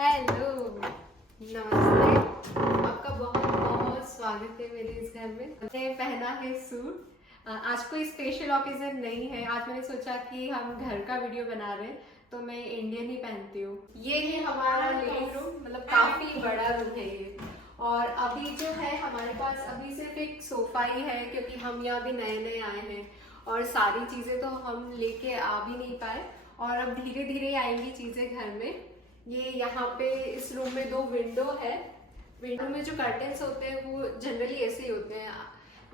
Hello, नमस्ते। आपका बहुत बहुत स्वागत है मेरे इस घर में। मैंने पहना है सूट। आज कोई स्पेशल ओकेजन नहीं है। आज मैंने सोचा कि हम घर का वीडियो बना रहे हैं तो मैं इंडियन ही पहनती हूँ। ये है हमारा लिविंग रूम, मतलब काफी बड़ा रूम है ये। और अभी जो है हमारे पास अभी सिर्फ एक सोफा ही है क्योंकि हम यहाँ भी नए नए आए हैं और सारी चीजें तो हम लेके आ भी नहीं पाए और अब धीरे धीरे आएंगी चीजें घर में। ये यहाँ पे इस रूम में 2 विंडो है। विंडो में जो कर्टेन्स होते हैं वो जनरली ऐसे ही होते हैं।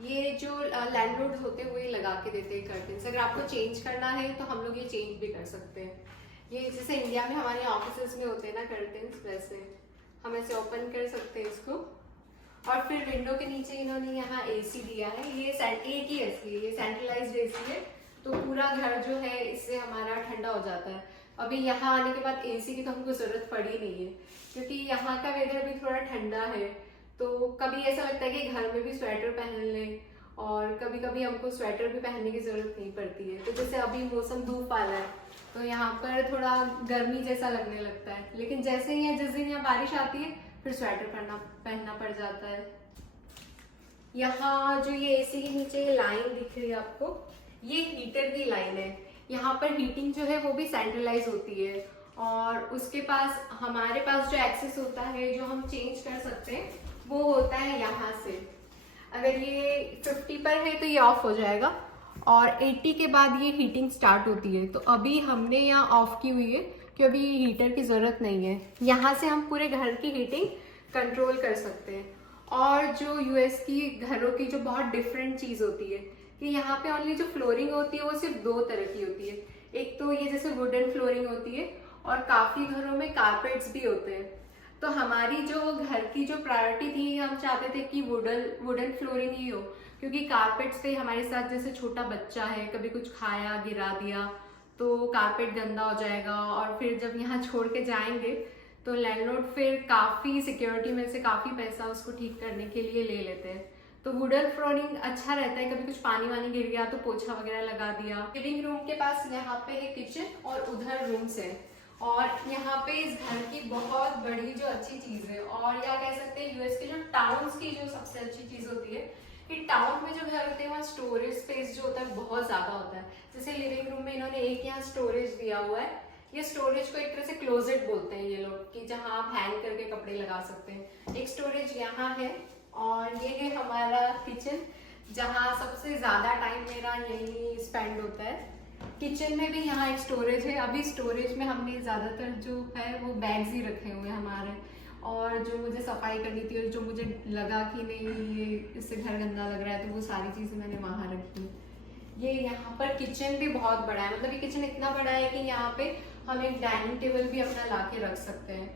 ये जो लैंडलॉर्ड होते हैं वही लगा के देते हैं कर्टेन्स। अगर आपको चेंज करना है तो हम लोग ये चेंज भी कर सकते हैं। ये जैसे इंडिया में हमारे ऑफिस में होते हैं ना कर्टेन्स, वैसे हम ऐसे ओपन कर सकते हैं इसको। और फिर विंडो के नीचे इन्होंने यहाँ एसी दिया है। ये एक ही एसी है, ये सेंट्रलाइज्ड एसी है, तो पूरा घर जो है इससे हमारा ठंडा हो जाता है। अभी यहाँ आने के बाद एसी की तो हमको जरूरत पड़ी नहीं है क्योंकि यहाँ का वेदर भी थोड़ा ठंडा है। तो कभी ऐसा लगता है कि घर में भी स्वेटर पहन लें और कभी कभी हमको स्वेटर भी पहनने की जरूरत नहीं पड़ती है। तो जैसे अभी मौसम धूप वाला है तो यहाँ पर थोड़ा गर्मी जैसा लगने लगता है, लेकिन जैसे ही जिस दिन यहाँ बारिश आती है फिर स्वेटर पहनना पड़ जाता है। यहाँ जो ये एसी के नीचे ये लाइन दिख रही है आपको, ये हीटर की लाइन है। यहाँ पर हीटिंग जो है वो भी सेंट्रलाइज होती है और उसके पास हमारे पास जो एक्सेस होता है जो हम चेंज कर सकते हैं वो होता है यहाँ से। अगर ये 50 पर है तो ये ऑफ हो जाएगा और 80 के बाद ये हीटिंग स्टार्ट होती है। तो अभी हमने यहाँ ऑफ की हुई है क्योंकि हीटर की जरूरत नहीं है। यहाँ से हम पूरे घर की हीटिंग कंट्रोल कर सकते हैं। और जो यूएस की घरों की जो बहुत डिफरेंट चीज होती है कि यहाँ पे ओनली जो फ्लोरिंग होती है वो सिर्फ 2 तरह की होती है। एक तो ये जैसे वुडन फ्लोरिंग होती है और काफी घरों में कारपेट्स भी होते हैं। तो हमारी जो घर की जो प्रायोरिटी थी, हम चाहते थे कि वुडन फ्लोरिंग ही हो क्योंकि कारपेट्स पे हमारे साथ जैसे छोटा बच्चा है, कभी कुछ खाया गिरा दिया तो कारपेट गंदा हो जाएगा और फिर जब यहाँ छोड़ के जाएंगे तो लैंडलॉर्ड फिर काफी सिक्योरिटी में से काफी पैसा उसको ठीक करने के लिए ले लेते हैं। तो वुडन फ्लोरिंग अच्छा रहता है, कभी कुछ पानी वानी गिर गया तो पोछा वगैरह लगा दिया। लिविंग रूम के पास यहाँ पे है किचन और उधर रूम्स है। और यहाँ पे इस घर की बहुत बड़ी जो अच्छी चीज है, और या कह सकते हैं यूएस के जो टाउन्स की जो सबसे अच्छी चीज होती है कि टाउन में जो घर होते हैं वहाँ स्टोरेज स्पेस जो होता है बहुत ज्यादा होता है। जैसे लिविंग रूम में इन्होंने एक यहाँ स्टोरेज दिया हुआ है। ये स्टोरेज को एक तरह से क्लोजेट बोलते हैं ये लोग, कि जहाँ आप हैंग करके कपड़े लगा सकते हैं। एक स्टोरेज यहाँ है और ये है हमारा किचन जहाँ सबसे ज्यादा टाइम मेरा यही स्पेंड होता है। किचन में भी यहाँ एक स्टोरेज है। अभी स्टोरेज में हमने ज्यादातर जो है वो बैग्स ही रखे हुए हैं हमारे, और जो मुझे सफाई करनी थी और जो मुझे लगा कि नहीं ये इससे घर गंदा लग रहा है तो वो सारी चीजें मैंने वहां रखी। ये यहाँ पर किचन भी बहुत बड़ा है, मतलब ये किचन इतना बड़ा है कि यहाँ पे हम एक डाइनिंग टेबल भी अपना ला के रख सकते हैं।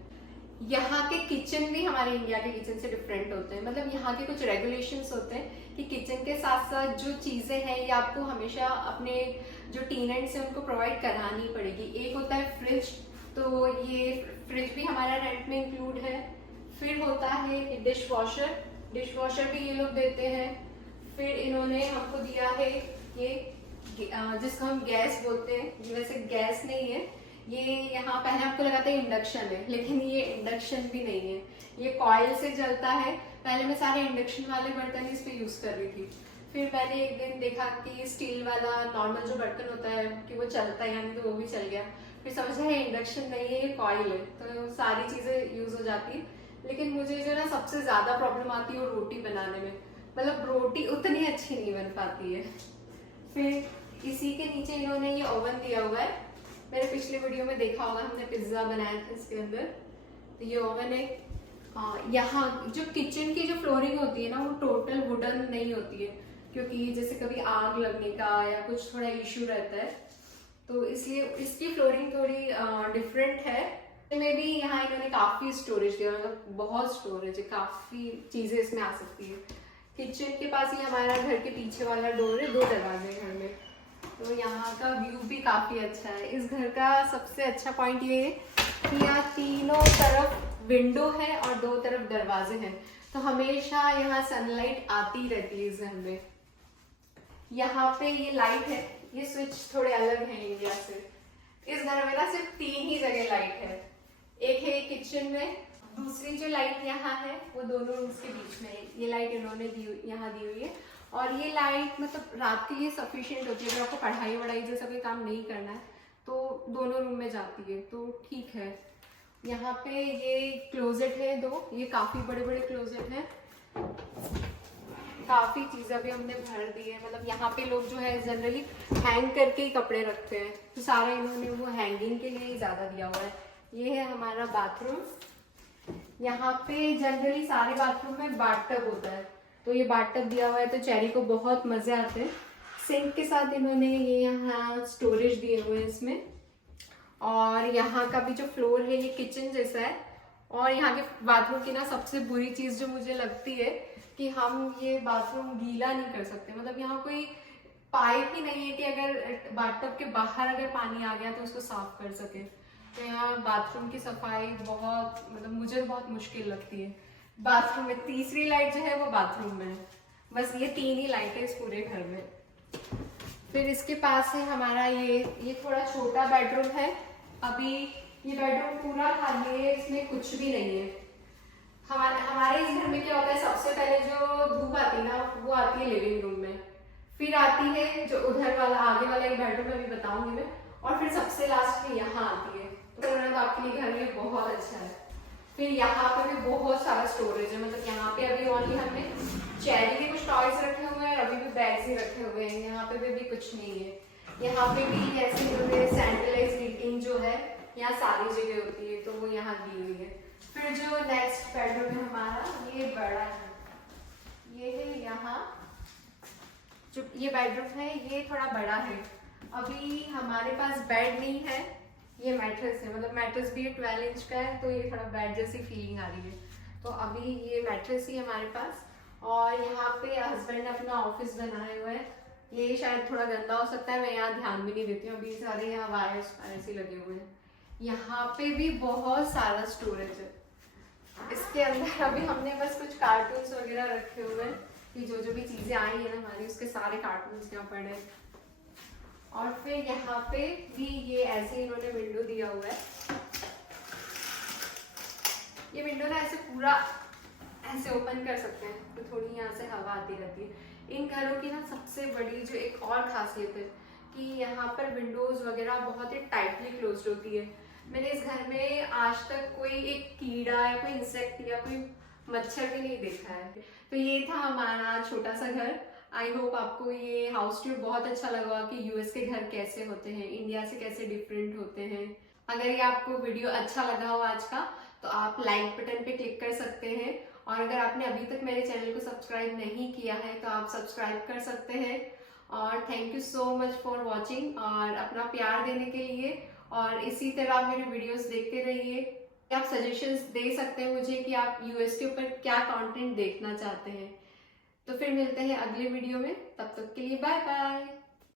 यहाँ के किचन भी हमारे इंडिया के किचन से डिफरेंट होते हैं। मतलब यहाँ के कुछ रेगुलेशंस होते हैं कि किचन के साथ साथ जो चीजें हैं ये आपको हमेशा अपने जो टेनेंट्स हैं उनको प्रोवाइड करानी पड़ेगी। एक होता है फ्रिज, तो ये फ्रिज भी हमारा रेंट में इंक्लूड है। फिर होता है डिश वॉशर भी ये लोग देते हैं। फिर इन्होंने हमको दिया है ये जिसको हम गैस बोलते हैं, वैसे गैस नहीं है ये। यहाँ पहले आपको लगा था इंडक्शन है, लेकिन ये इंडक्शन भी नहीं है, ये कॉइल से जलता है। पहले मैं सारे इंडक्शन वाले बर्तन इस पे यूज कर रही थी, फिर मैंने एक दिन देखा कि स्टील वाला नॉर्मल जो बर्तन होता है कि वो चलता है, यानी तो वो भी चल गया। फिर समझा है इंडक्शन नहीं है, ये कॉइल है, तो सारी चीजें यूज हो जाती है। लेकिन मुझे जो ना सबसे ज्यादा प्रॉब्लम आती है वो रोटी बनाने में, मतलब रोटी उतनी अच्छी नहीं बन पाती है। फिर इसी के नीचे इन्होंने ये ओवन दिया हुआ है। मेरे पिछले वीडियो में देखा होगा, हमने पिज्जा बनाया था इसके अंदर। तो ये ओवन है। यहाँ जो किचन की जो फ्लोरिंग होती है ना वो टोटल वुडन नहीं होती है क्योंकि जैसे कभी आग लगने का या कुछ थोड़ा इश्यू रहता है, तो इसलिए इसकी फ्लोरिंग थोड़ी डिफरेंट है। में भी यहाँ इन्होंने काफी स्टोरेज दिया, मतलब बहुत स्टोरेज है, काफी चीजें इसमें आ सकती है। किचन के पास ही हमारा घर के पीछे वाला डोर है, 2 दरवाजे घर में, तो यहाँ का व्यू भी काफी अच्छा है। इस घर का सबसे अच्छा पॉइंट ये है कि यहाँ तीनों तरफ विंडो है और 2 तरफ दरवाजे हैं, तो हमेशा यहाँ सनलाइट आती रहती है इस घर में। यहाँ पे ये लाइट है, ये स्विच थोड़े अलग है इंडिया से। इस घर में ना सिर्फ 3 ही जगह लाइट है। एक है किचन किचन में दूसरी जो लाइट यहाँ है वो दोनों रूम्स के बीच में है। ये लाइट इन्होंने यहाँ दी हुई है और ये लाइट मतलब रात के लिए सफिशिएंट होती है। अगर आपको पढ़ाई वढ़ाई जैसा कोई काम नहीं करना है तो दोनों रूम में जाती है, तो ठीक है। यहाँ पे ये क्लोजेट है दो, ये काफ़ी बड़े बड़े क्लोजेट हैं। काफ़ी चीज़ें भी हमने भर दी है, मतलब यहाँ पे लोग जो है जनरली हैंग करके ही कपड़े रखते हैं, तो सारा इन्होंने वो हैंगिंग के लिए ही ज़्यादा दिया हुआ है। ये है हमारा बाथरूम। यहाँ पे जनरली सारे बाथरूम में बाथटब होता है, तो ये बाथटब दिया हुआ है तो चेरी को बहुत मज़े आते हैं। सिंक के साथ इन्होंने ये यहाँ स्टोरेज दिए हुए हैं इसमें। और यहाँ का भी जो फ्लोर है ये किचन जैसा है। और यहाँ के बाथरूम की ना सबसे बुरी चीज़ जो मुझे लगती है कि हम ये बाथरूम गीला नहीं कर सकते, मतलब यहाँ कोई पाइप ही नहीं है कि अगर बाथटब के बाहर अगर पानी आ गया तो उसको साफ कर सके। तो यहाँ बाथरूम की सफाई बहुत मतलब मुझे बहुत मुश्किल लगती है। बाथरूम में तीसरी लाइट जो है वो बाथरूम में है, बस ये 3 ही लाइट है इस पूरे घर में। फिर इसके पास है हमारा ये थोड़ा छोटा बेडरूम है। अभी ये बेडरूम पूरा खाली है, इसमें कुछ भी नहीं है। हमारे इस घर में क्या होता है, सबसे पहले जो धूप आती है ना वो आती है लिविंग रूम में, फिर आती है जो उधर वाला आगे वाला एक बेडरूम में भी बताऊंगी मैं, और फिर सबसे लास्ट में यहाँ आती है। तो आपके लिए घर में बहुत अच्छा है। फिर यहाँ पे भी बहुत सारा स्टोरेज है, मतलब यहाँ पे अभी ओनली हमने चेरी के कुछ टॉयज रखे हुए हैं, अभी भी बैग्स ही रखे हुए हैं। यहाँ पे भी कुछ नहीं है। यहाँ पे भी ऐसे सेंट्रलाइज हीटिंग जो है यहाँ सारी जगह होती है, तो वो यहाँ दी हुई है। फिर जो नेक्स्ट बेडरूम है हमारा ये बड़ा है, ये है यहाँ जो ये बेडरूम है ये थोड़ा बड़ा है। अभी हमारे पास बेड नहीं है, ये मैट्रेस है, मतलब मैट्रेस भी 12 इंच का है, तो ये थोड़ा बेड जैसी फीलिंग आ रही है। तो अभी ये मैट्रेस ही हमारे पास। और यहाँ पे हस्बैंड ने अपना ऑफिस बनाया हुआ है, ये शायद थोड़ा गंदा हो सकता है, मैं यहाँ ध्यान भी नहीं देती हूँ। अभी सारे यहाँ वायर्स ऐसे लगे हुए हैं। यहाँ पे भी बहुत सारा स्टोरेज है। इसके अंदर अभी हमने बस कुछ कार्टून्स वगैरह रखे हुए हैं कि जो भी चीज़ें आई है ना हमारी, उसके सारे कार्टून्स यहाँ पड़े हैं। और फिर यहाँ पे भी ये ऐसे इन्होंने विंडो दिया हुआ है। ये विंडो ना ऐसे पूरा ऐसे ओपन कर सकते हैं, तो थोड़ी यहाँ से हवा आती रहती है। इन घरों की ना सबसे बड़ी जो एक और खासियत है कि यहाँ पर विंडोज वगैरह बहुत ही टाइटली क्लोज्ड होती है। मैंने इस घर में आज तक कोई एक कीड़ा या कोई इंसेक्ट या कोई मच्छर भी नहीं देखा है। तो ये था हमारा छोटा सा घर। आई होप आपको ये हाउस टूर बहुत अच्छा लगा कि यूएस के घर कैसे होते हैं, इंडिया से कैसे डिफरेंट होते हैं। अगर ये आपको वीडियो अच्छा लगा हो आज का, तो आप लाइक बटन पे क्लिक कर सकते हैं। और अगर आपने अभी तक मेरे चैनल को सब्सक्राइब नहीं किया है तो आप सब्सक्राइब कर सकते हैं। और thank you so much for watching और अपना प्यार देने के लिए। और इसी तरह आप मेरे वीडियोस देखते रहिए। आप सजेशंस दे सकते हैं मुझे कि आप यूएस के ऊपर क्या कंटेंट देखना चाहते हैं। तो फिर मिलते हैं अगले वीडियो में, तब तक के लिए बाय बाय।